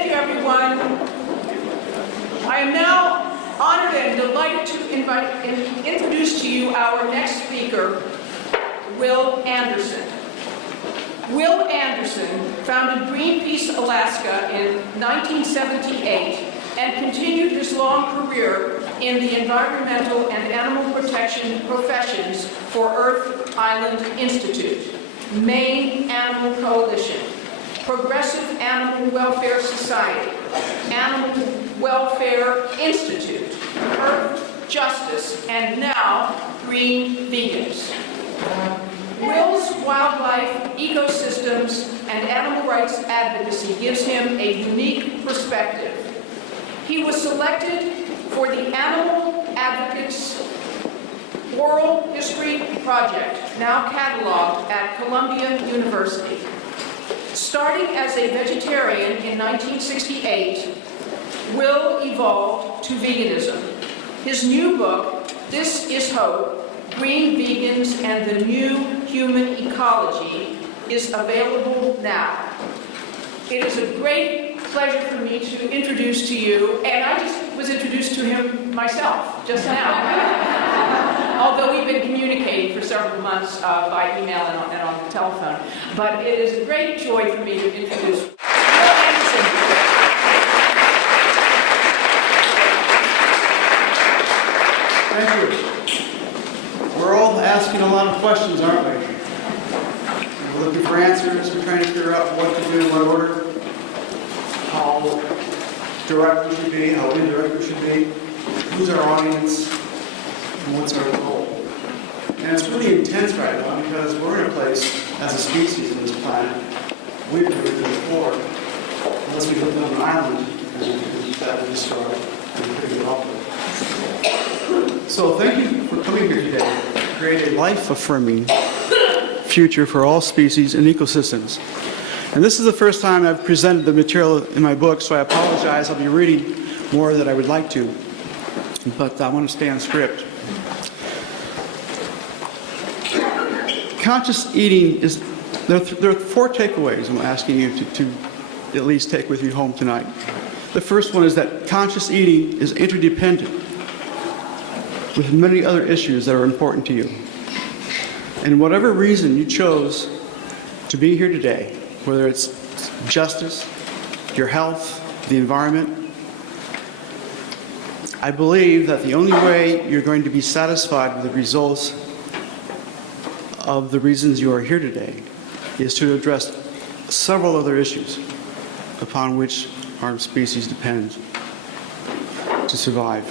Thank you, everyone. I am now honored and delighted to introduce to you our next speaker, Will Anderson. Will Anderson founded Greenpeace Alaska in 1978 and continued his long career in the environmental and animal protection professions for Earth Island Institute, Maine Animal Coalition, Progressive Animal Welfare Society, Animal Welfare Institute, Earth Justice, and now Green Vegans. Will's wildlife, ecosystems, and animal rights advocacy gives him a unique perspective. He was selected for the Animal Advocates Oral History Project, now cataloged at Columbia University. Starting as a vegetarian in 1968, Will evolved to veganism. His new book, This is Hope, Green Vegans and the New Human Ecology, is available now. It is a great pleasure for me to introduce to you, and I just was introduced to him myself just now, although we've been communicating for several months by email and on the telephone. But it is a great joy for me to introduce Will Anderson. Thank you. We're all asking a lot of questions, aren't we? We're looking for answers. We're trying to figure out what to do in what order, how direct we should be, how indirect we should be, who's our audience, and what's our goal. And it's really intense right now because we're in a place, as a species on this planet, we've never been before, unless we live on an island, and that would destroy and we couldn't get off of it. So thank you for coming here today to create a life-affirming future for all species and ecosystems. And this is the first time I've presented the material in my book, so I apologize. I'll be reading more than I would like to, but I want to stay on script. Conscious eating is, there are four takeaways I'm asking you to at least take with you home tonight. The first one is that conscious eating is interdependent with many other issues that are important to you. And whatever reason you chose to be here today, whether it's justice, your health, the environment, I believe that the only way you're going to be satisfied with the results of the reasons you are here today is to address several other issues upon which our species depends to survive.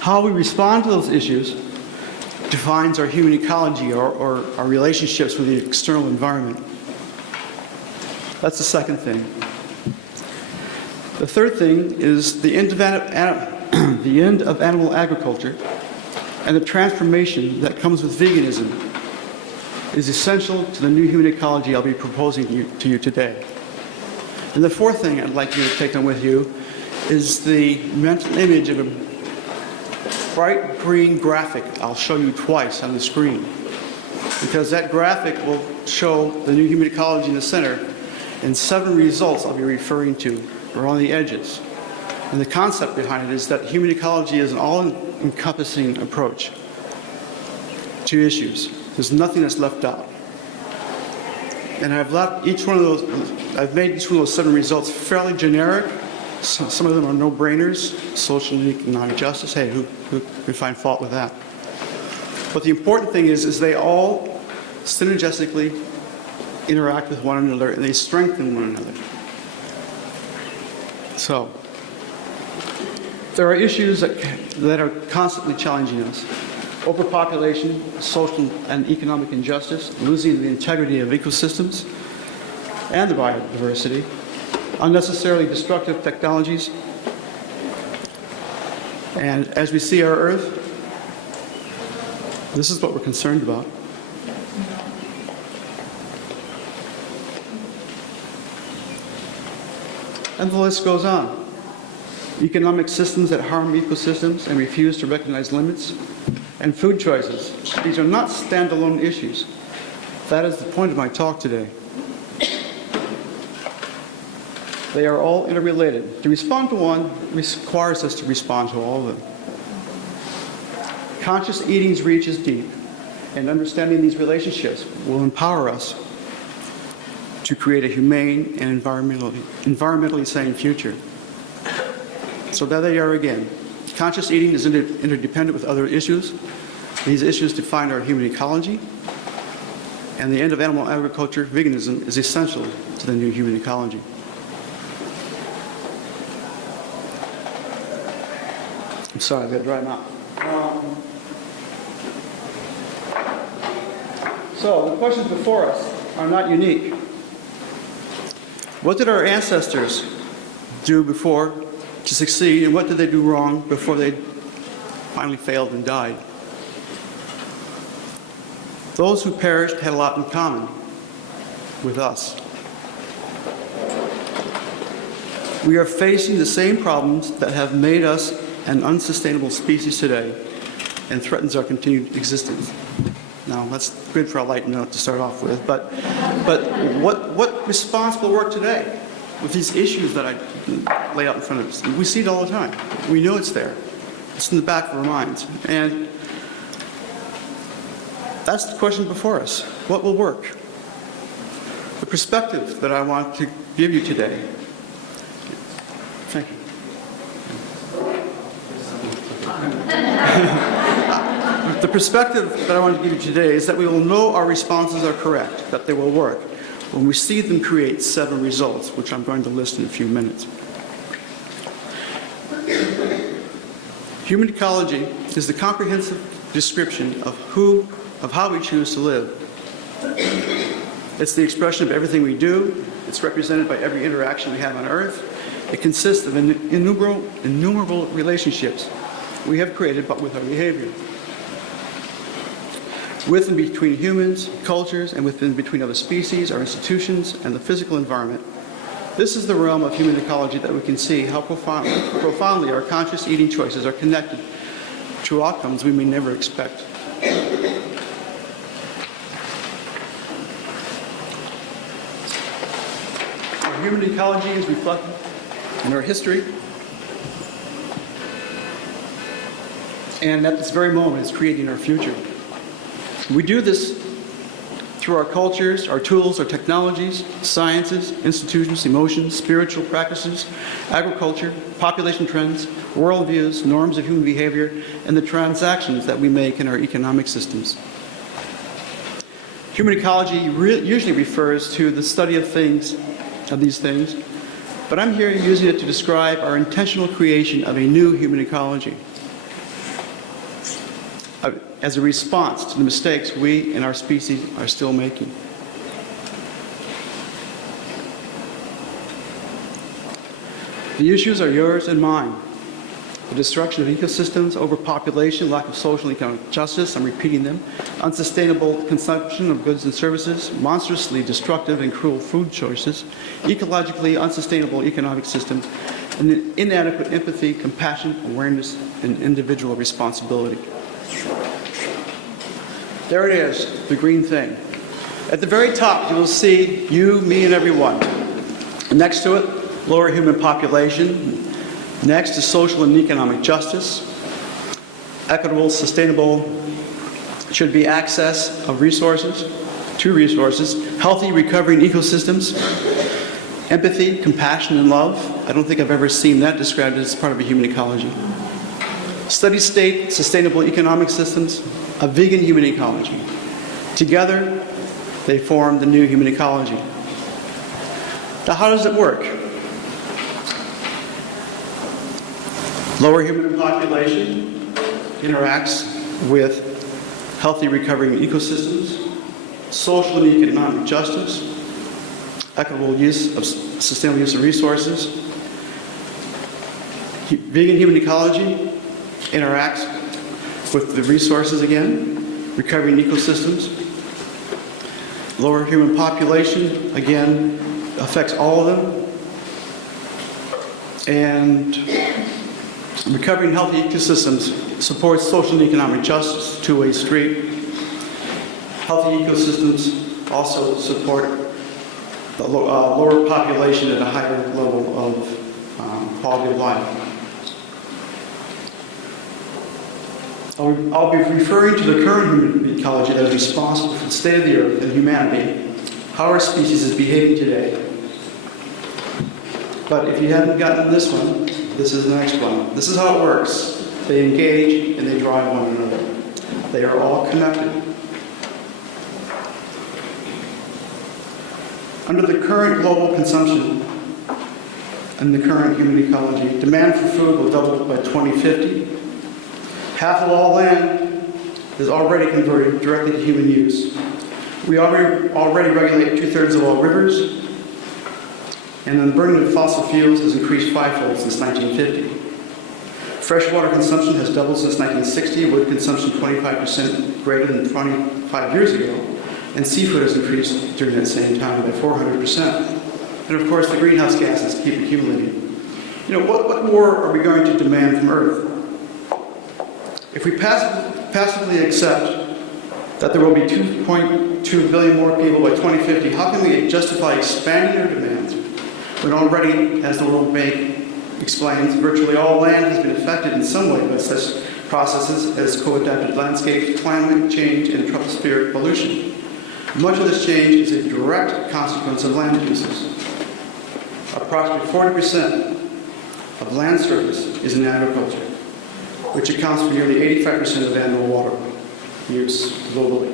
How we respond to those issues defines our human ecology or our relationships with the external environment. That's the second thing. The third thing is the end of animal agriculture and the transformation that comes with veganism is essential to the new human ecology I'll be proposing to you today. And the fourth thing I'd like you to take on with you is the mental image of a bright green graphic I'll show you twice on the screen, because that graphic will show the new human ecology in the center and 7 results I'll be referring to are on the edges. And the concept behind it is that human ecology is an all-encompassing approach to issues. There's nothing that's left out. And I've made each one of those 7 results fairly generic. Some of them are no-brainers, social and economic justice. Hey, who can find fault with that? But the important thing is they all synergistically interact with one another and they strengthen one another. So, there are issues that are constantly challenging us. Overpopulation, social and economic injustice, losing the integrity of ecosystems and the biodiversity, unnecessarily destructive technologies, and as we see our Earth, this is what we're concerned about. And the list goes on. Economic systems that harm ecosystems and refuse to recognize limits, and food choices. These are not standalone issues. That is the point of my talk today. They are all interrelated. To respond to one requires us to respond to all of them. Conscious eating's reach is deep, and understanding these relationships will empower us to create a humane and environmentally sane future. So there they are again. Conscious eating is interdependent with other issues. These issues define our human ecology, and the end of animal agriculture, veganism, is essential to the new human ecology. I'm sorry, I've got a dry mouth. So the questions before us are not unique. What did our ancestors do before to succeed, and what did they do wrong before they finally failed and died? Those who perished had a lot in common with us. We are facing the same problems that have made us an unsustainable species today and threatens our continued existence. Now, that's good for a light note to start off with, but what response will work today with these issues that I lay out in front of us? We see it all the time. We know it's there. It's in the back of our minds. And that's the question before us. What will work? The perspective that I want to give you today. Thank you. The perspective that I want to give you today is that we will know our responses are correct, that they will work, when we see them create 7 results, which I'm going to list in a few minutes. Human ecology is the comprehensive description of how we choose to live. It's the expression of everything we do. It's represented by every interaction we have on Earth. It consists of innumerable relationships we have created but with our behavior. With and between humans, cultures, and within between other species, our institutions, and the physical environment. This is the realm of human ecology that we can see how profoundly our conscious eating choices are connected to outcomes we may never expect. Our human ecology is reflected in our history, and at this very moment it's creating our future. We do this through our cultures, our tools, our technologies, sciences, institutions, emotions, spiritual practices, agriculture, population trends, worldviews, norms of human behavior, and the transactions that we make in our economic systems. Human ecology usually refers to the study of these things, but I'm here using it to describe our intentional creation of a new human ecology as a response to the mistakes we and our species are still making. The issues are yours and mine. The destruction of ecosystems, overpopulation, lack of social and economic justice, I'm repeating them, unsustainable consumption of goods and services, monstrously destructive and cruel food choices, ecologically unsustainable economic systems, and inadequate empathy, compassion, awareness, and individual responsibility. There it is, the green thing. At the very top, you will see you, me, and everyone. And next to it, lower human population. Next is social and economic justice. Equitable, sustainable, should be access of resources, to resources. Healthy, recovering ecosystems. Empathy, compassion, and love. I don't think I've ever seen that described as part of a human ecology. Steady state, sustainable economic systems, a vegan human ecology. Together, they form the new human ecology. Now, how does it work? Lower human population interacts with healthy, recovering ecosystems, social and economic justice, equitable use of sustainable use of resources. Vegan human ecology interacts with the resources again, recovering ecosystems. Lower human population, again, affects all of them. And recovering healthy ecosystems supports social and economic justice, two-way street. Healthy ecosystems also support the lower population at a higher level of quality of life. I'll be referring to the current human ecology that is responsible for the state of the earth and humanity, how our species is behaving today. But if you haven't gotten this one, this is the next one. This is how it works. They engage and they drive one another. They are all connected. Under the current global consumption and the current human ecology, demand for food will double by 2050. Half of all land is already converted directly to human use. We already regulate 2/3 of all rivers, and the burning of fossil fuels has increased fivefold since 1950. Freshwater consumption has doubled since 1960, wood consumption 25% greater than 25 years ago, and seafood has increased during that same time by 400%. And of course, the greenhouse gases keep accumulating. What more are we going to demand from Earth? If we passively accept that there will be 2.2 billion more people by 2050, how can we justify expanding our demands when already, as the World Bank explains, virtually all land has been affected in some way by such processes as co-adapted landscapes, climate change, and tropospheric pollution? Much of this change is a direct consequence of land uses. Approximately 40% of land surface is in agriculture, which accounts for nearly 85% of annual water use globally.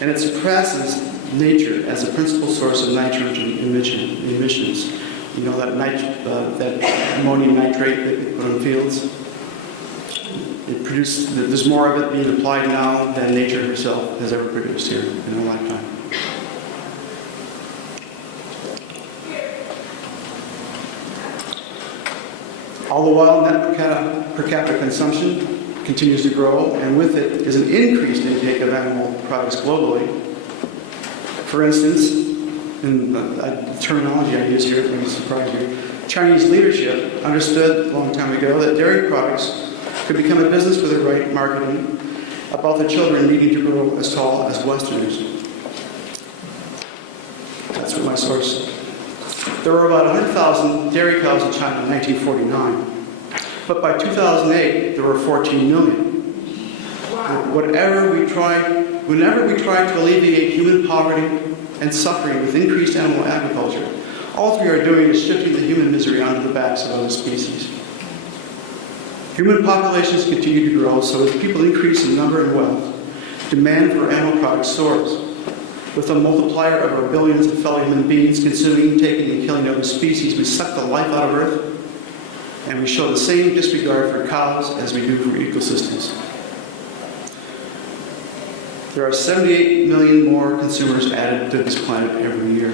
And it suppresses nature as a principal source of nitrogen emissions. You know that ammonium nitrate that we put on fields? There's more of it being applied now than nature herself has ever produced here in her lifetime. All the while, net per capita consumption continues to grow, and with it is an increased intake of animal products globally. For instance, in the terminology I use here, it may surprise you, Chinese leadership understood a long time ago that dairy products could become a business with the right marketing about the children needing to grow as tall as Westerners. That's what my source said. There were about 100,000 dairy cows in China in 1949, but by 2008 there were 14 million. Wow. Whenever we try to alleviate human poverty and suffering with increased animal agriculture, all we are doing is shifting the human misery onto the backs of other species. Human populations continue to grow, so as people increase in number and wealth, demand for animal products soars. With a multiplier of our billions of fellow human beings consuming, taking, and killing other species, we suck the life out of Earth, and we show the same disregard for cows as we do for ecosystems. There are 78 million more consumers added to this planet every year.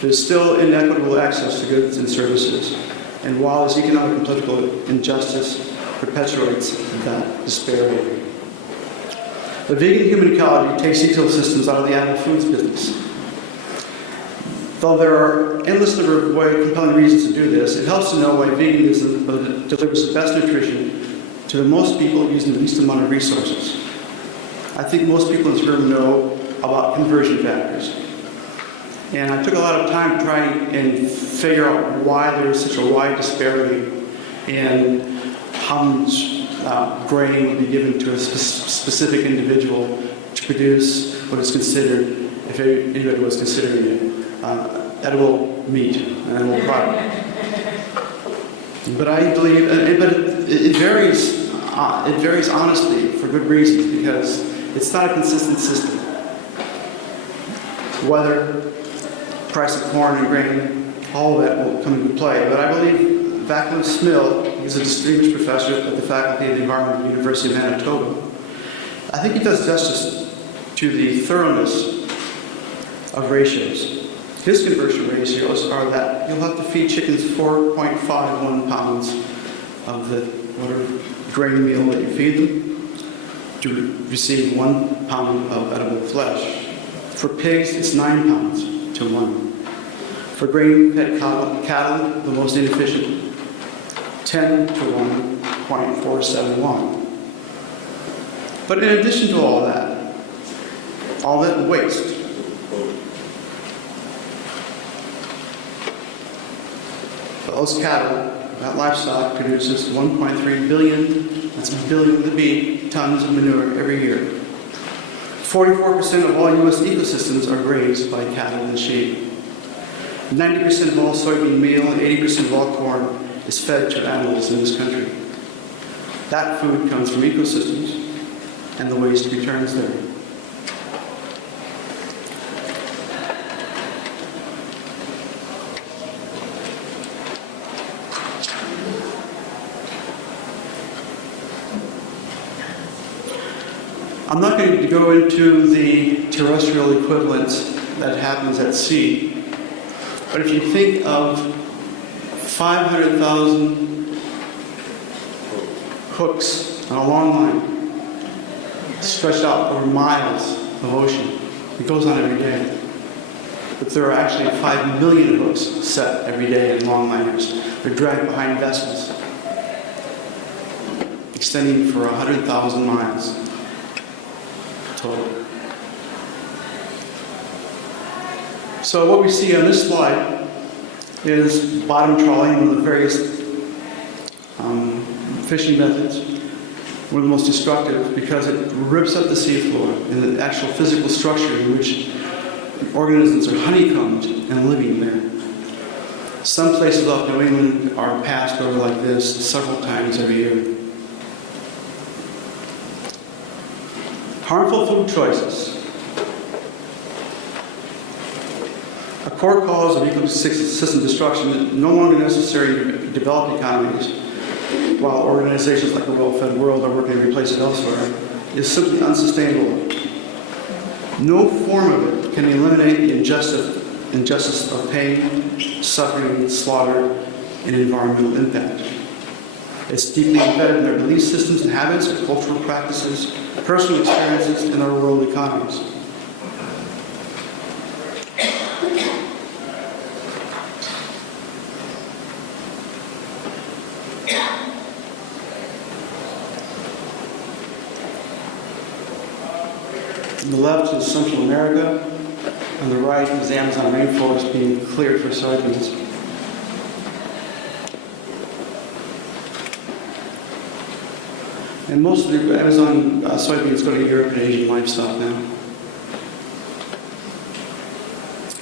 There's still inequitable access to goods and services, and while this economic and political injustice perpetuates that disparity. The vegan human ecology takes ecosystems out of the animal foods business. Though there are endless number of compelling reasons to do this, it helps to know why veganism delivers the best nutrition to the most people using the least amount of resources. I think most people in this room know about conversion factors. And I took a lot of time trying and figure out why there is such a wide disparity in how much grain would be given to a specific individual to produce what is considered, if anybody was considering it, edible meat, an edible product. But I believe, it varies honestly for good reasons, because it's not a consistent system. Weather, price of corn and grain, all of that will come into play. But I believe Vaclav Smil, he's a distinguished professor at the Faculty of the Environment at the University of Manitoba. I think he does justice to the thoroughness of ratios. His conversion ratios are that you'll have to feed chickens 4.51 pounds of the grain meal that you feed them to receive 1 pound of edible flesh. For pigs, it's 9 pounds to 1. For grain-fed cattle, the most inefficient, 10 to 1.471. But in addition to all that waste, Those cattle, that livestock produces 1.3 billion, that's a billion with a B, tons of manure every year. 44% of all U.S. ecosystems are grazed by cattle and sheep. 90% of all soybean meal and 80% of all corn is fed to animals in this country. That food comes from ecosystems, and the waste returns there. I'm not going to go into the terrestrial equivalent that happens at sea, but if you think of 500,000 hooks on a long line, stretched out over miles of ocean, it goes on every day. But there are actually 5 million hooks set every day in long liners. They're dragged behind vessels, extending for 100,000 miles. Total. So what we see on this slide is bottom trawling, one of the various fishing methods, one of the most destructive because it rips up the seafloor and the actual physical structure in which organisms are honeycombed and living there. Some places off New England are passed over like this several times every year. Harmful food choices. A core cause of ecosystem destruction, no longer necessary in developed economies, while organizations like the Well-Fed World are working to replace it elsewhere, is simply unsustainable. No form of it can eliminate the injustice of pain, suffering, slaughter, and environmental impact. It's deeply embedded in their belief systems and habits, their cultural practices, personal experiences, and our world economies. On the left is Central America. On the right is the Amazon rainforest being cleared for soybeans. And most of the Amazon soybeans go to Europe and Asian livestock now.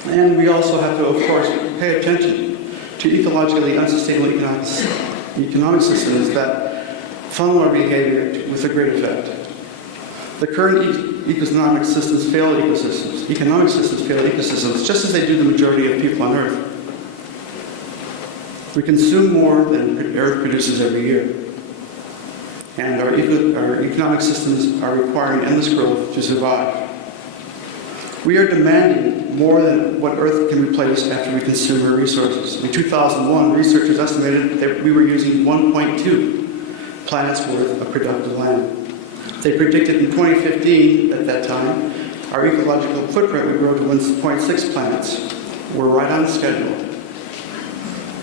And we also have to, of course, pay attention to ecologically unsustainable economic systems that funnel our behavior with a great effect. The current economic systems fail ecosystems. Economic systems fail ecosystems, just as they do the majority of people on Earth. We consume more than Earth produces every year. And our economic systems are requiring endless growth to survive. We are demanding more than what Earth can replace after we consume our resources. In 2001, researchers estimated that we were using 1.2 planets worth of productive land. They predicted in 2015, at that time, our ecological footprint would grow to 1.6 planets. We're right on schedule.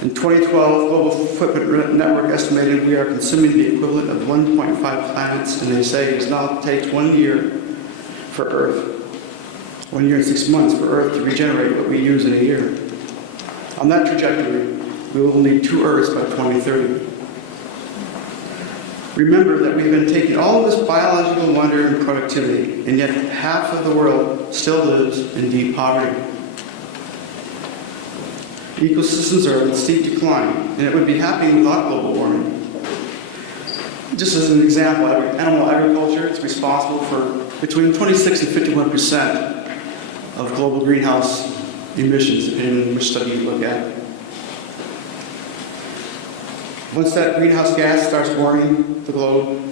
In 2012, Global Footprint Network estimated we are consuming the equivalent of 1.5 planets, and they say it now takes 1 year for Earth, 1 year and 6 months for Earth to regenerate what we use in a year. On that trajectory, we will need 2 Earths by 2030. Remember that we've been taking all of this biological wonder and productivity, and yet half of the world still lives in deep poverty. Ecosystems are in steep decline, and it would be happening without global warming. Just as an example, animal agriculture is responsible for between 26 and 51% of global greenhouse emissions, depending on which study you look at. Once that greenhouse gas starts warming the globe,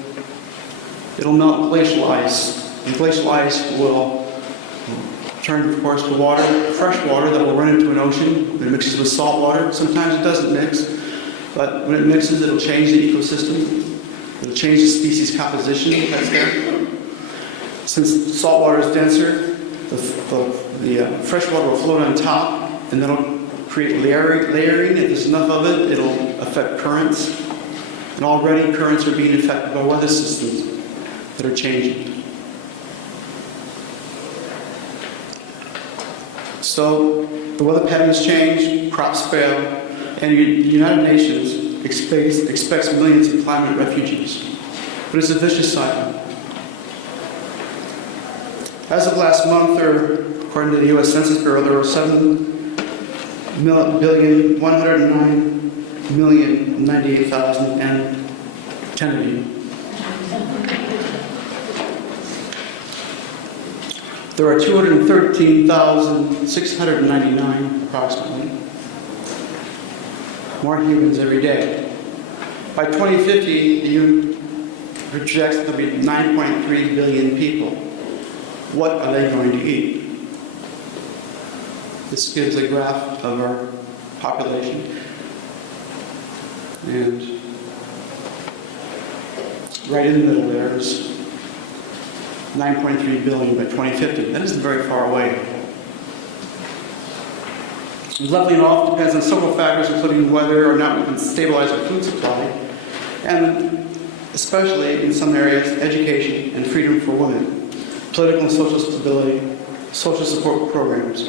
it'll melt glacial ice, and glacial ice will turn, of course, to water, fresh water that will run into an ocean. When it mixes with salt water, sometimes it doesn't mix, but when it mixes, it'll change the ecosystem. It'll change the species composition that's there. Since salt water is denser, the fresh water will float on top, and then it'll create layering. If there's enough of it, it'll affect currents. And already currents are being affected by weather systems that are changing. So the weather patterns change, crops fail, And the United Nations expects millions of climate refugees. But it's a vicious cycle. As of last month, according to the U.S. Census Bureau, there were 7,109,098,010 of you. There are 213,699 approximately more humans every day. By 2050, the UN projects there will be 9.3 billion people. What are they going to eat? This gives a graph of our population. And right in the middle there is 9.3 billion by 2050. That isn't very far away. Leveling off depends on several factors, including whether or not we can stabilize our food supply, and especially in some areas, education and freedom for women, political and social stability, social support programs.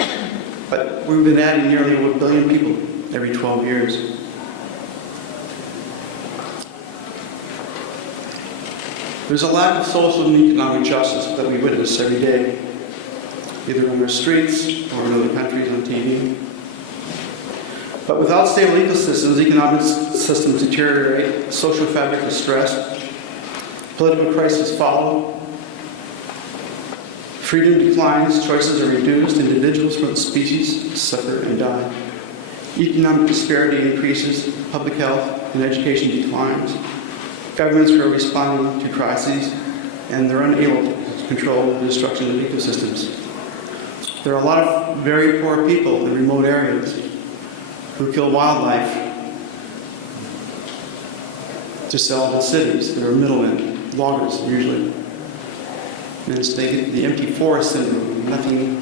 But we've been adding nearly 1 billion people every 12 years. There's a lack of social and economic justice that we witness every day, either on our streets or in other countries on TV. But without stable ecosystems, economic systems deteriorate, social fabric is stressed, political crises follow, freedom declines, choices are reduced, individuals from the species suffer and die. Economic disparity increases, public health and education declines. Governments are responding to crises, and they're unable to control the destruction of ecosystems. There are a lot of very poor people in remote areas who kill wildlife to sell in cities. There are middlemen, loggers usually. And it's the empty forest syndrome, nothing,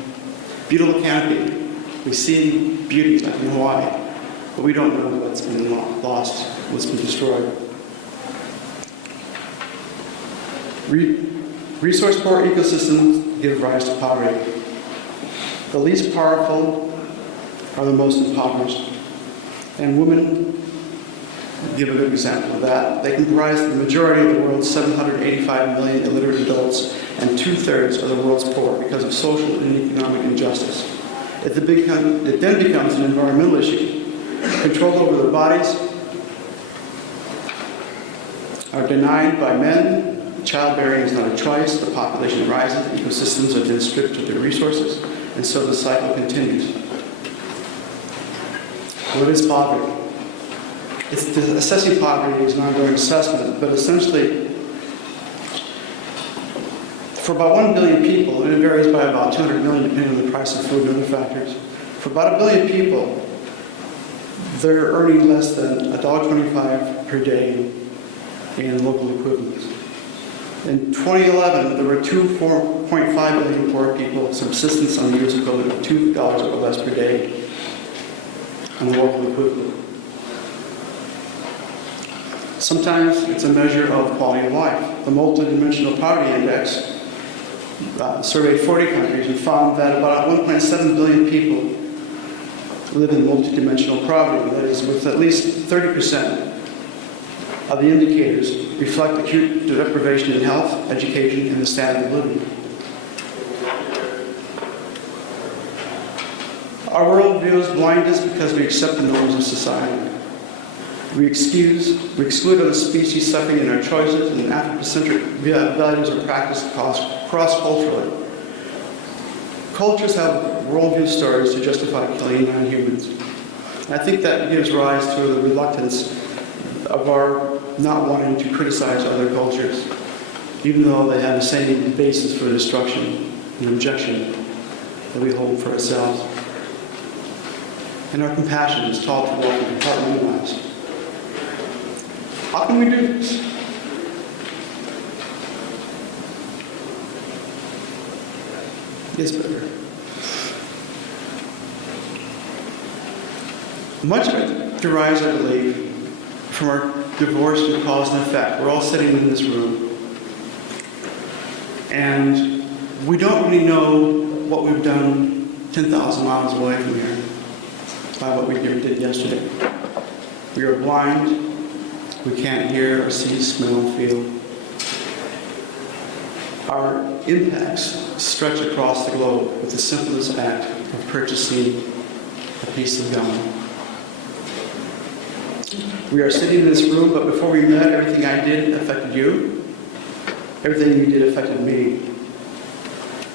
beautiful canopy. We see beauty like in Hawaii, but we don't know what's been lost, what's been destroyed. Resource-poor ecosystems give rise to poverty. The least powerful are the most impoverished. And women give a good example of that. They comprise the majority of the world's 785 million illiterate adults and 2/3 of the world's poor because of social and economic injustice. It then becomes an environmental issue. Control over their bodies are denied by men. Childbearing is not a choice. The population rises. Ecosystems are then stripped of their resources. And so the cycle continues. What is poverty? Assessing poverty is an ongoing assessment, but essentially, for about 1 billion people, and it varies by about 200 million depending on the price of food and other factors, for about 1 billion people, they're earning less than $1.25 per day in local equivalents. In 2011, there were 4.5 million poor people, subsistence on the U.S. equivalent of $2 or less per day on the local equivalent. Sometimes it's a measure of quality of life. The Multidimensional Poverty Index surveyed 40 countries and found that about 1.7 billion people live in multidimensional poverty. That is, with at least 30% of the indicators reflect acute deprivation in health, education, and the standard of living. Our world views blindness because we accept the norms of society. We exclude other species suffering in our choices, and anthropocentric values are practiced cross-culturally. Cultures have worldview stories to justify killing non-humans. And I think that gives rise to the reluctance of our not wanting to criticize other cultures, even though they have the same basis for destruction and objection that we hold for ourselves. And our compassion is taught to walk and compartmentalize. How can we do this? It's better. Much of it derives, I believe, from our divorce and cause and effect. We're all sitting in this room, and we don't really know what we've done 10,000 miles away from here by what we did yesterday. We are blind. We can't hear or see, smell, feel. Our impacts stretch across the globe with the simplest act of purchasing a piece of gum. We are sitting in this room, but before we met, everything I did affected you. Everything you did affected me.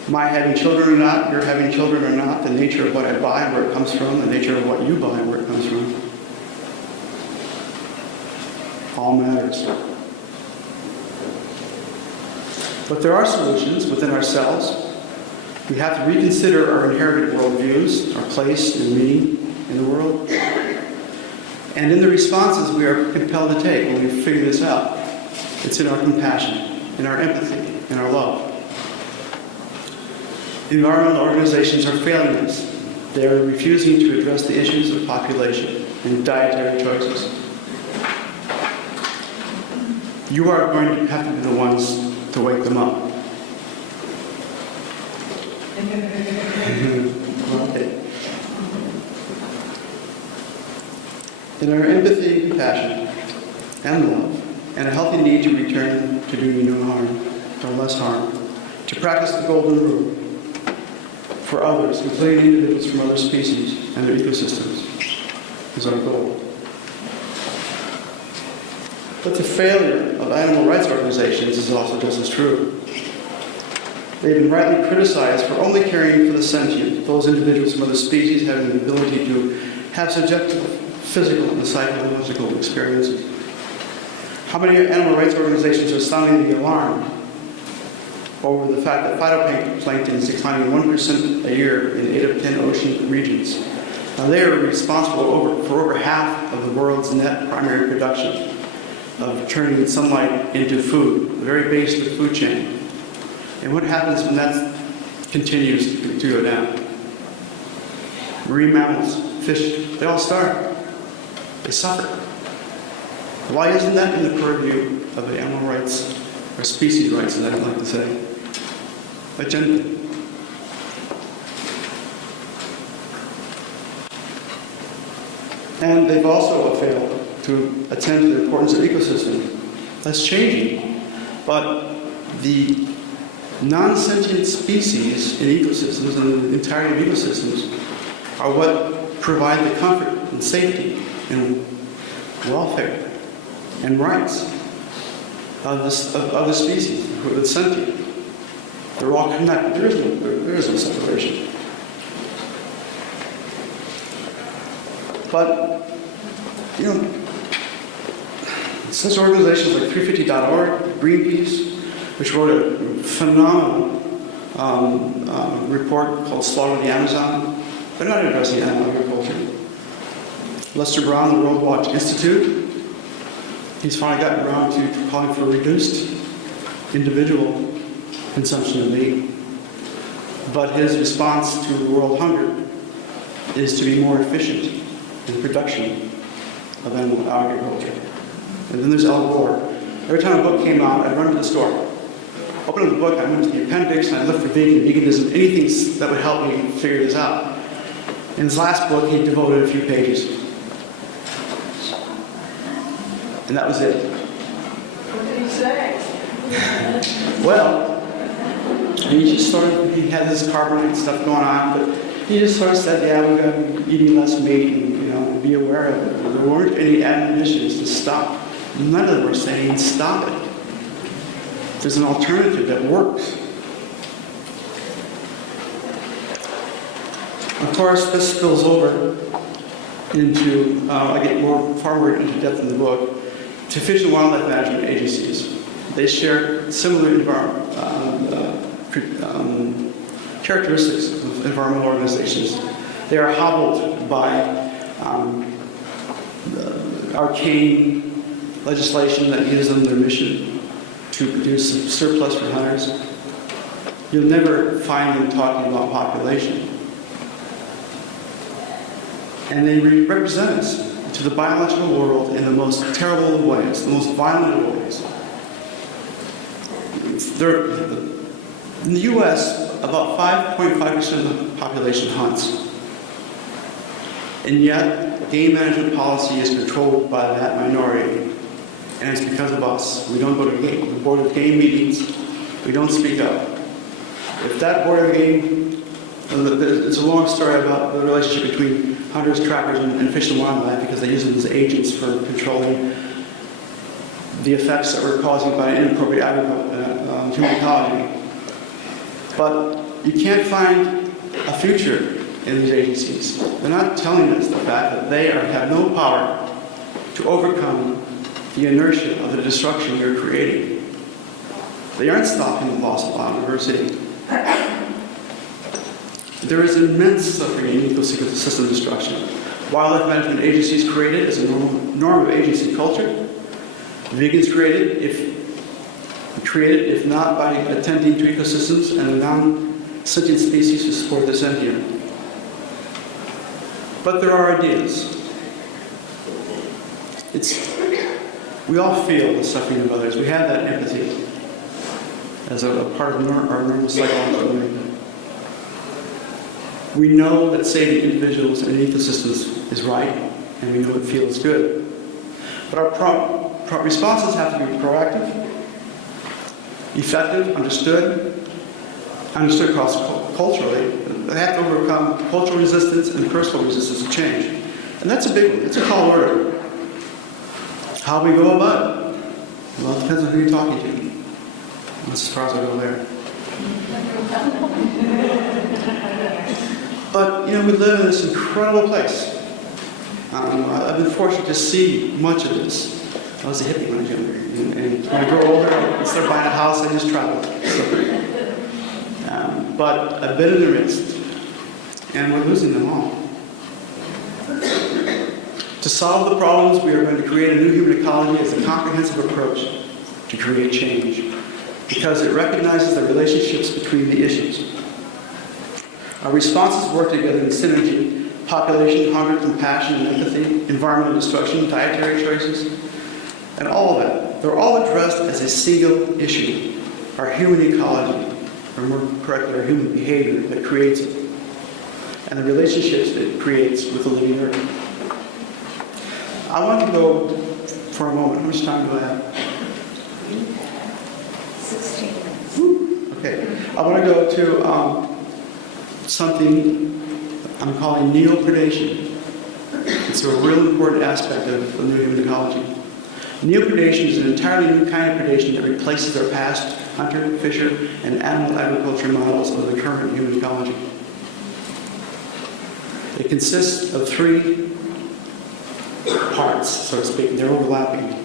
My having children or not, your having children or not, the nature of what I buy, where it comes from, the nature of what you buy, where it comes from, all matters. But there are solutions within ourselves. We have to reconsider our inherited worldviews, our place and meaning in the world. And in the responses we are compelled to take when we figure this out, it's in our compassion, in our empathy, in our love. Environmental organizations are failing us. They are refusing to address the issues of population and dietary choices. You are going to have to be the ones to wake them up. Okay. In our empathy, compassion, and love, and a healthy need to return to doing no harm, or less harm, to practice the golden rule for others, including individuals from other species and their ecosystems, is our goal. But the failure of animal rights organizations is also just as true. They've been rightly criticized for only caring for the sentient, those individuals from other species having the ability to have subjective, physical, and psychological experiences. How many animal rights organizations are sounding the alarm over the fact that phytoplankton is declining 1% a year in 8 of 10 ocean regions? Now, they are responsible for over half of the world's net primary production of turning sunlight into food, the very base of the food chain. And what happens when that continues to go down? Marine mammals, fish, they all starve. They suffer. Why isn't that in the purview of the animal rights, or species rights, as I'd like to say, agenda? And they've also failed to attend to the importance of ecosystem. That's changing, but the non-sentient species in ecosystems and the entirety of ecosystems are what provide the comfort and safety and welfare and rights of the species, who are the sentient. They're all connected. There is no separation. But, you know, such organizations like 350.org, Greenpeace, which wrote a phenomenal report called Slaughter of the Amazon, they're not addressing animal agriculture. Lester Brown, the World Watch Institute, he's finally gotten around to calling for reduced individual consumption of meat. But his response to world hunger is to be more efficient in production of animal agriculture. And then there's Al Gore. Every time a book came out, I'd run to the store. Open up the book, I went to the appendix, and I looked for veganism, anything that would help me figure this out. In his last book, he devoted a few pages. And that was it. What did he say? Well, he had this carbonite stuff going on, but he just sort of said, yeah, we've got to be eating less meat and, be aware of it. There weren't any admonitions to stop. None of them were saying, stop it. There's an alternative that works. Of course, this spills over into, I get far more into depth in the book, to fish and wildlife management agencies. They share similar characteristics of environmental organizations. They are hobbled by arcane legislation that gives them their mission to produce a surplus for hunters. You'll never find them talking about population. And they represent us to the biological world in the most terrible of ways, the most violent of ways. In the U.S., about 5.5% of the population hunts. And yet, game management policy is controlled by that minority. And it's because of us. We don't go to the board of game meetings. We don't speak up. If that board of game, there's a long story about the relationship between hunters, trappers, and fish and wildlife, because they use them as agents for controlling the effects that we're causing by inappropriate human ecology. But you can't find a future in these agencies. They're not telling us the fact that they have no power to overcome the inertia of the destruction you're creating. They aren't stopping the loss of biodiversity. There is immense suffering in ecosystem destruction. Wildlife management agencies created as a norm of agency culture. Vegans created, if not by attending to ecosystems and non-sentient species who support the sentient. But there are ideas. We all feel the suffering of others. We have that empathy as a part of our normal psychological makeup. We know that saving individuals and ecosystems is right, and we know it feels good. But our responses have to be proactive, effective, understood cross-culturally. They have to overcome cultural resistance and personal resistance to change. And that's a big one. It's a tall order. How we go about it? Well, it depends on who you're talking to. That's as far as I go there. But, we live in this incredible place. I've been fortunate to see much of this. I was a hippie when I was younger. And when I grow older, instead of buying a house, I just travel. But I've been in the midst, and we're losing them all. To solve the problems, we are going to create a new human ecology as a comprehensive approach to create change, because it recognizes the relationships between the issues. Our responses work together in synergy: population, hunger, compassion, and empathy, environmental destruction, dietary choices, and all of that. They're all addressed as a single issue: our human ecology, or more correctly, our human behavior that creates it, and the relationships that it creates with the living earth. I want to go for a moment. How much time do I have? 16 minutes. Okay. I want to go to something I'm calling neopredation. It's a real important aspect of the new human ecology. Neopredation is an entirely new kind of predation that replaces our past hunter, fisher, and animal agriculture models of the current human ecology. It consists of three parts, so to speak. They're overlapping.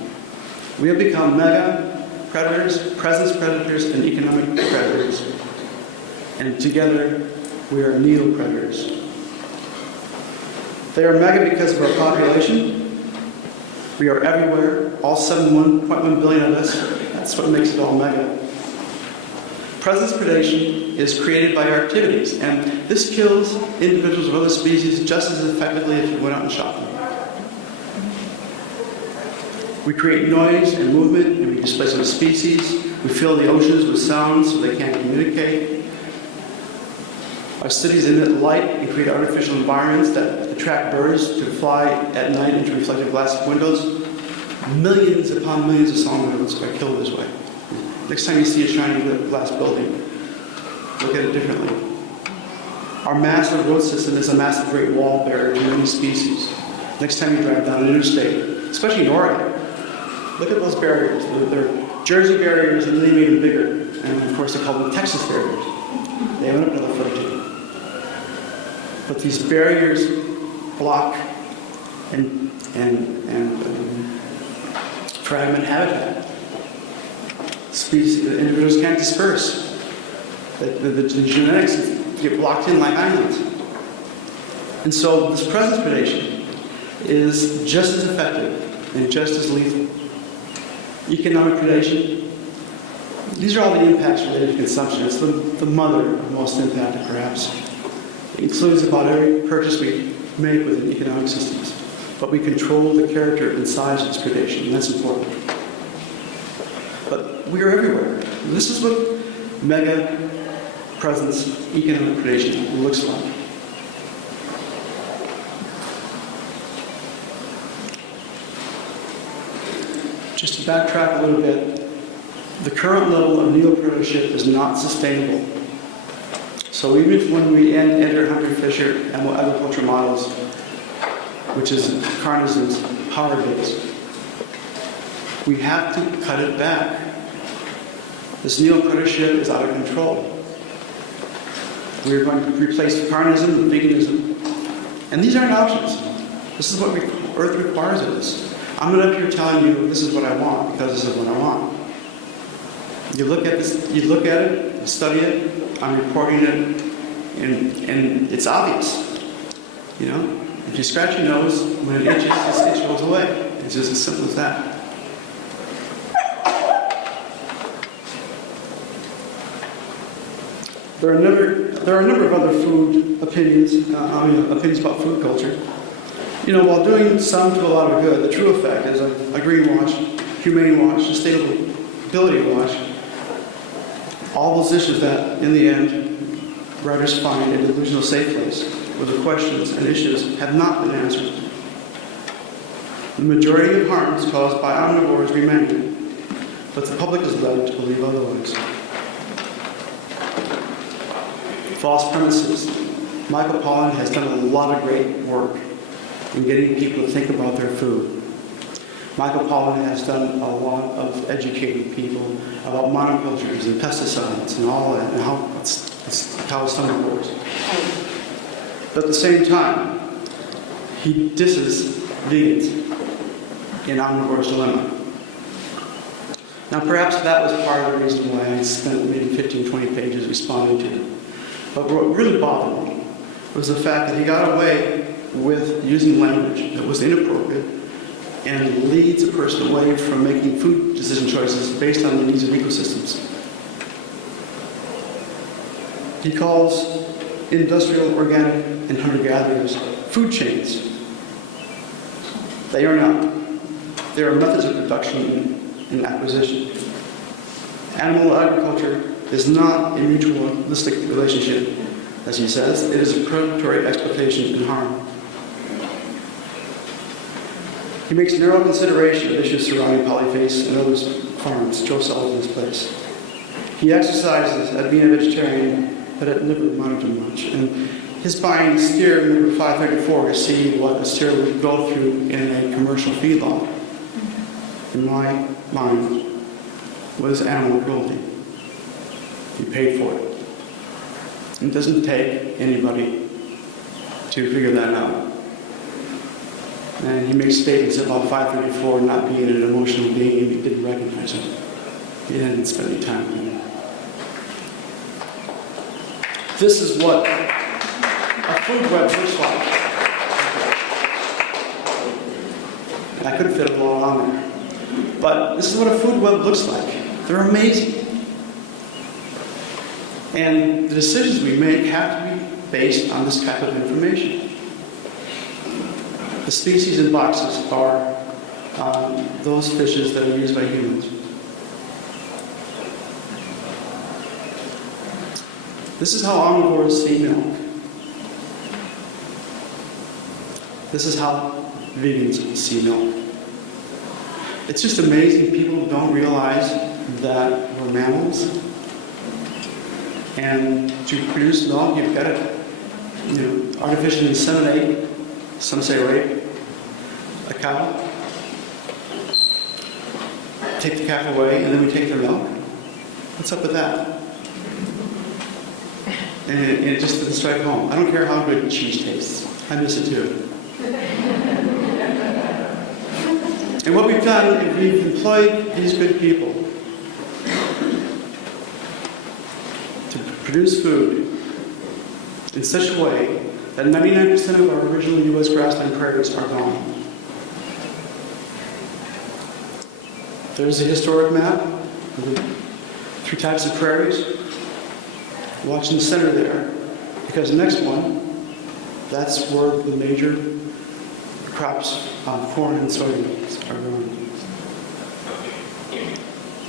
We have become mega predators, presence predators, and economic predators. And together, we are neo-predators. They are mega because of our population. We are everywhere, all 1.1 billion of us. That's what makes it all mega. Presence predation is created by our activities, and this kills individuals of other species just as effectively if you went out and shot them. We create noise and movement, and we displace other species. We fill the oceans with sound so they can't communicate. Our cities emit light and create artificial environments that attract birds to fly at night into reflective glass windows. Millions upon millions of songbirds are killed this way. Next time you see a shiny glass building, look at it differently. Our massive road system is a massive Great Wall barrier to many species. Next time you drive down an interstate, especially in Oregon, look at those barriers. They're Jersey barriers, and then they made them bigger. And of course, they call them Texas barriers. They went up another foot or two. But these barriers block and fragment habitat. Species, individuals can't disperse. The genetics get blocked in like islands. And so this presence predation is just as effective and just as lethal. Economic predation, these are all the impacts related to consumption. It's the mother of most impacted, perhaps. It includes about every purchase we make within economic systems. But we control the character and size of this predation, and that's important. But we are everywhere. This is what mega presence economic predation looks like. Just to backtrack a little bit, the current level of neopredatorship is not sustainable. So even if when we enter Hunter Fisher and agriculture models, which is carnisms, power-based, we have to cut it back. This neopredatorship is out of control. We're going to replace carnism with veganism. And these aren't options. This is what Earth requires of us. I'm not up here telling you this is what I want because this is what I want. You look at this, you look at it, you study it, I'm reporting it, and it's obvious. You know? If you scratch your nose, when it itches, this itch goes away. It's just as simple as that. There are a number of other food opinions, opinions about food culture. You know, while doing some to a lot of good, the true effect is a green wash, humane wash, sustainability wash. All those issues that, in the end, writers find a delusional safe place where the questions and issues have not been answered. The majority of harms caused by omnivores remain, but the public is led to believe otherwise. False premises. Michael Pollan has done a lot of great work in getting people to think about their food. Michael Pollan has done a lot of educating people about monocultures and pesticides and all that, and how it's omnivores. But at the same time, he disses vegans in Omnivore's Dilemma. Now perhaps that was part of the reason why I spent maybe 15, 20 pages responding to it. But what really bothered me was the fact that he got away with using language that was inappropriate and leads a person away from making food decision choices based on the needs of ecosystems. He calls industrial, organic, and hunter-gatherers food chains. They are not. They are methods of production and acquisition. Animal agriculture is not a mutualistic relationship, as he says. It is a predatory exploitation and harm. He makes narrow consideration of issues surrounding polyface and other farms, Joe Sullivan's place. He exercises at being a vegetarian, but it never amounted to much. And his buying steer number 534 to see what a steer would go through in a commercial feedlot, in my mind, was animal cruelty. He paid for it. It doesn't take anybody to figure that out. And he makes statements about 534 not being an emotional being. He didn't recognize him. He didn't spend any time with him. This is what a food web looks like. And I could have fit a lot on there. But this is what a food web looks like. They're amazing. And the decisions we make have to be based on this type of information. The species in boxes are those fishes that are used by humans. This is how omnivores see milk. This is how vegans see milk. It's just amazing people don't realize that we're mammals. And to produce milk, you've got to, artificially inseminate, some say rape, a cow, take the calf away, and then we take their milk. What's up with that? And it just doesn't strike home. I don't care how good cheese tastes. I miss it too. And what we've done is we've employed these good people to produce food in such a way that 99% of our original U.S. grassland prairies are gone. There's a historic map of the 3 types of prairies. Watch in the center there, because the next one, that's where the major crops, corn and soybeans, are grown.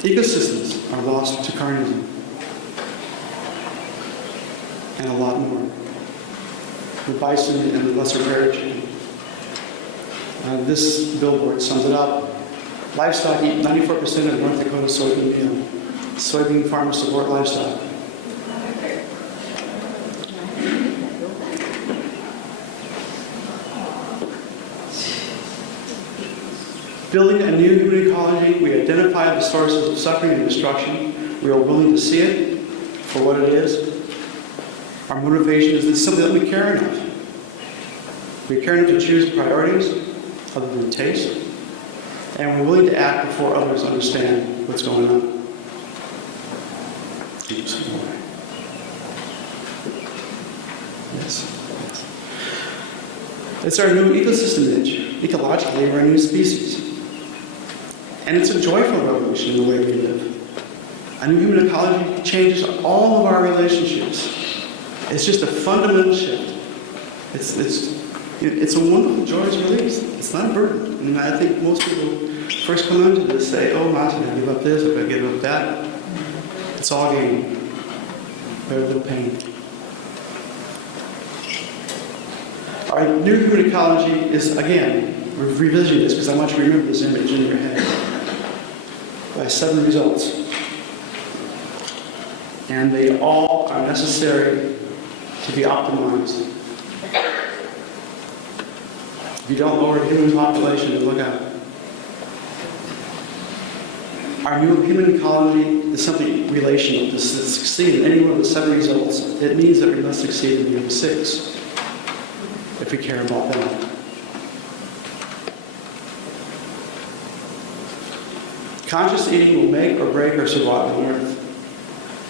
Ecosystems are lost to carnism, and a lot more. The bison and the lesser bear chicken. This billboard sums it up. Livestock eat 94% of North Dakota soybean meal. Soybean farmers support livestock. Building a new human ecology, we identify the sources of suffering and destruction. We are willing to see it for what it is. Our motivation is simply that we care enough. We care enough to choose priorities other than taste. And we're willing to act before others understand what's going on. Yes. It's our new ecosystem niche. Ecologically, we're a new species. And it's a joyful revolution in the way we live. A new human ecology changes all of our relationships. It's just a fundamental shift. It's a wonderful, joyous release. It's not a burden. And I think most people first come into this say, oh, I'm going to give up this, I'm going to give up that. It's all gain. Very little pain. Our new human ecology is, again, we're revisiting this because I want you to remember this image in your head. By 7 results. And they all are necessary to be optimized. If you don't lower human population, then look out. Our new human ecology is something relational. To succeed in any one of the 7 results, it means that we must succeed in the other 6 if we care about them. Conscious eating will make or break our survival on Earth.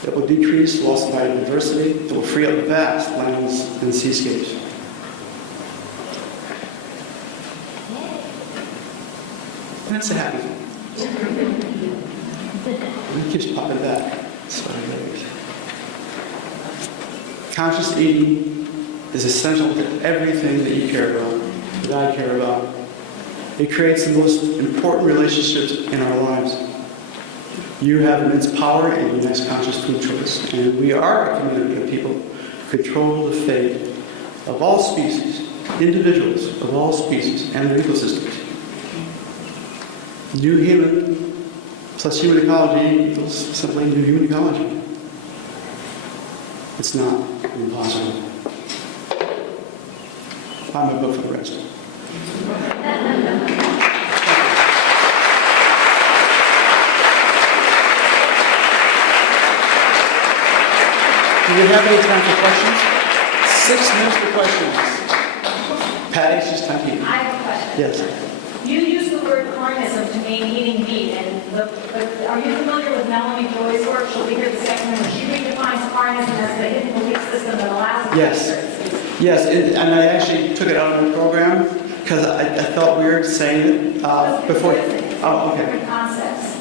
It will decrease loss of biodiversity. It will free up vast lands and seascapes. That's a happy thing. It keeps popping back. Conscious eating is essential to everything that you care about, that I care about. It creates the most important relationships in our lives. You have immense power in your next conscious food choice, and we are a community of people who control the fate of all species, individuals of all species, and their ecosystems. New human plus human ecology equals simply new human ecology. It's not impossible. Buy my book for the rest. Do we have any time for questions? 6 minutes for questions. Patty, it's just time to eat. I have a question. Yes. You use the word carnism to mean eating meat, but are you familiar with Melanie Joy's work? She'll be here this afternoon. She redefines carnism as the hidden belief system that allows us Yes. to Yes, and I actually took it out of the program because I felt weird saying it before. Oh, okay. Different concepts.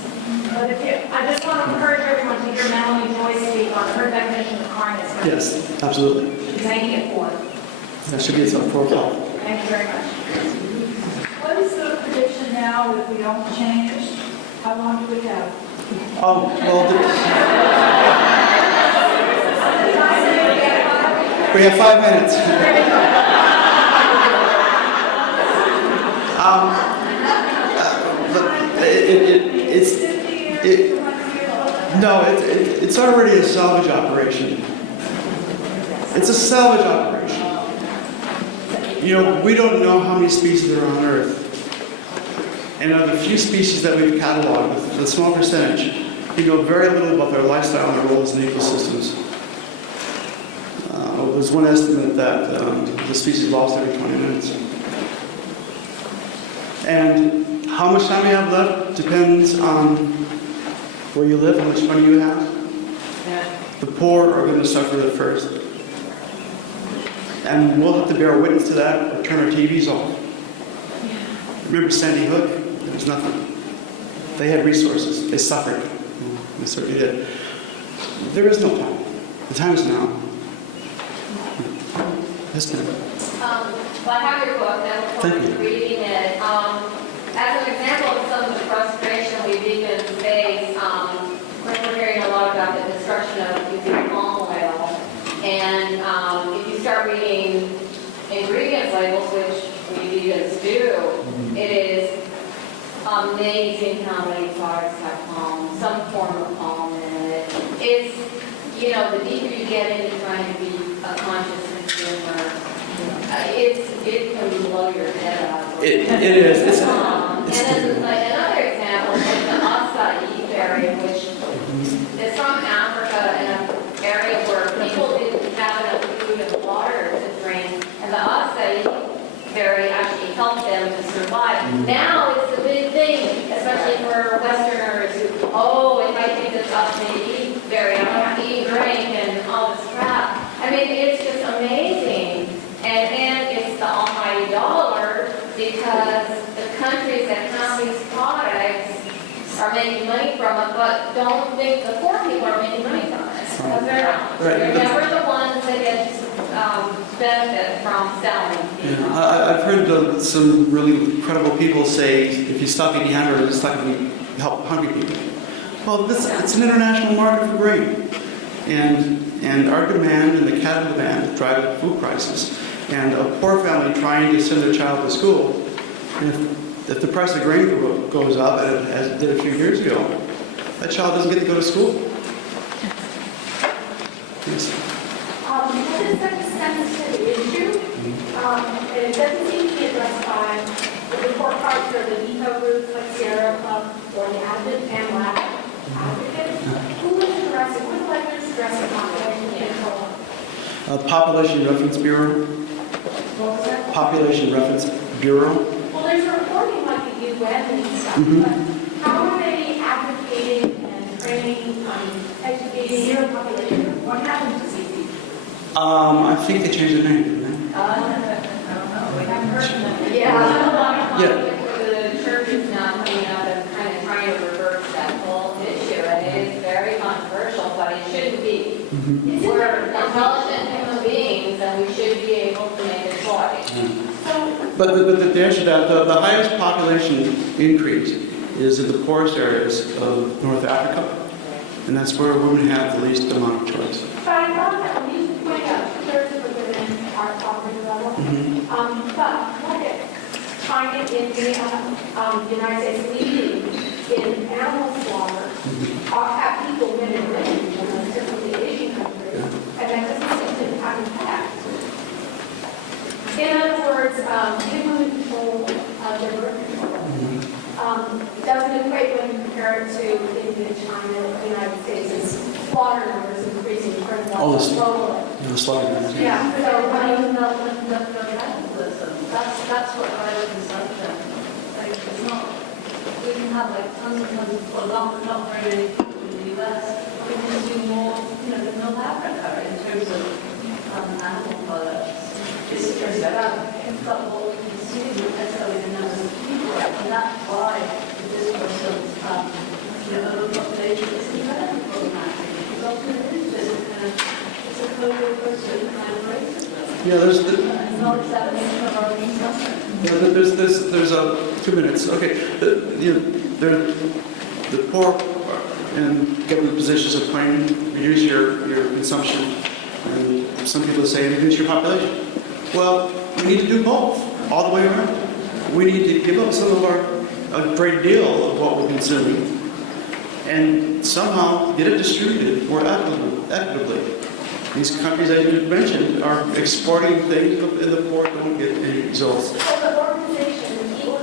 But I just want to encourage everyone to hear Melanie Joy speak on her definition of carnism. Yes, absolutely. She's making it for. That should be at 4 o'clock. Thank you very much. What is the prediction now if we don't change? How long do we have? Oh, well, we have 5 minutes. It's already a salvage operation. It's a salvage operation. You know, we don't know how many species are on Earth. And of the few species that we've cataloged, the small percentage, we know very little about their lifestyle and their roles in ecosystems. There's one estimate that the species lost every 20 minutes. And how much time we have left depends on where you live, how much money you have. The poor are going to suffer the first. And we'll have to bear witness to that or turn our TVs off. Remember Sandy Hook? There was nothing. They had resources. They suffered. They certainly did. There is no time. The time is now. Yes, ma'am. Well, I have your book, and I look forward to reading it. As an example of some of the frustration we vegans face, we're hearing a lot about the destruction of using palm oil. And if you start reading ingredients labels, which we vegans do, it is amazing how many products have palm, some form of palm in it. It's, you know, the deeper you get into trying to be a conscious consumer, it can blow your head out. It is. It's And then like another example is like the acai berry, which is from Africa in an area where people didn't have enough food and water to drink, and the acai berry actually helped them to survive. Now it's the big thing, especially for Westerners who, oh, if I take this acai berry, I'm going to have to eat, drink, and all this crap. I mean, it's just amazing. And it's the almighty dollar because the countries that have these products are making money from it, but don't think the poor people are making money from it. Because they're never the ones that get benefit from selling. Yeah, I've heard some really credible people say if you stop eating hamburgers, it's not going to help hungry people. Well, it's an international market for grain. And our demand and the cattle demand drive up food prices. And a poor family trying to send their child to school, if the price of grain goes up, as it did a few years ago, that child doesn't get to go to school. Yes. This is such a sensitive issue, and it doesn't seem to be addressed by the report cards or the eco groups like Sierra Club or the Advocate and Lab Advocates. Who is addressing, who is likely to address the population control? Population Reference Bureau. What was that? Population Reference Bureau. Well, there's reporting like the UN and stuff, but how are they advocating and training, educating your population? What happened to CC? I think they changed their name, didn't they? I don't know. We haven't heard from them. Yeah, there's a lot of Yeah. conflict with the churches now coming out and kind of trying to reverse that whole issue, and it is very controversial, but it shouldn't be. We're intelligent human beings, and we should be able to make a choice. But the answer to that, the highest population increase is in the poorest areas of North Africa, and that's where women have the least amount of choice. But I love that when you point out 2/3 of the women are poverty level. But look at China, India, United States leading in animal slaughter. Have people, men and women, typically Asian countries, and that doesn't seem to have impact. In other words, giving women control of their birth control doesn't equate when you compare it to India, China, the United States, and slaughter numbers increasing globally. The slaughter. Yeah, so That's what I would consumption. Like, it's not, we can have like tons and tons of, well, not very in the US, we consume more, than North Africa in terms of animal products. It's just that but what we consume is necessarily the number of people, and that's why the discourse of overpopulation is incredibly problematic, because often it is just it's a co-person kind of racism. Yeah, there's the, It's not examination of our consumption. yeah, there's 2 minutes. Okay, the poor in government positions of claiming reduce your consumption, and some people say reduce your population. Well, we need to do both, all the way around. We need to give up some of a great deal of what we're consuming, and somehow get it distributed more equitably. These countries I mentioned are exporting things, and the poor don't get any results. So the organization you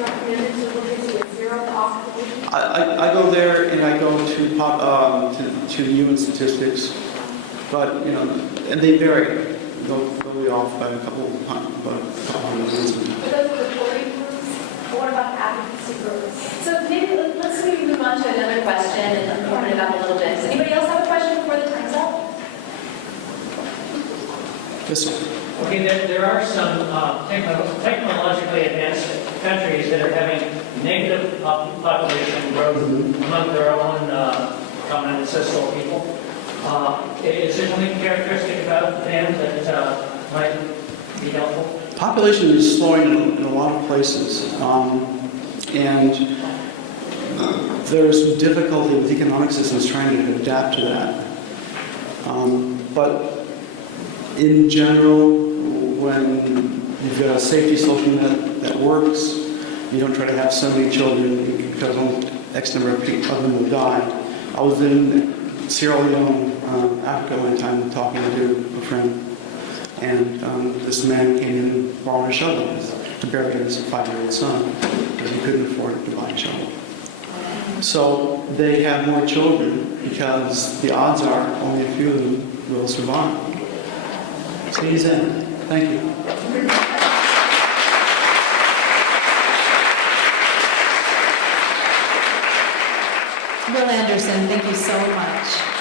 recommended to look into a zero population? I go there and I go to human statistics, but and they vary. They'll be off by a couple hundred. But those are reporting groups. What about advocacy groups? So maybe let's move on to another question and open it up a little bit. Does anybody else have a question before the time's up? Yes, sir. Okay, there are some technologically advanced countries that are having negative population growth among their own dominant ancestral people. Is there something characteristic about them that might be helpful? Population is slowing in a lot of places, and there's difficulty with economic systems trying to adapt to that. But in general, when you've got a safety social net that works, You don't try to have so many children because only X number of them will die. I was in Sierra Leone, Africa one time talking to a friend, and this man came in and borrowed a shovel to bury his 5-year-old son because he couldn't afford to buy a shovel. So they have more children because the odds are only a few of them will survive. See you then. Thank you. Will Anderson, thank you so much.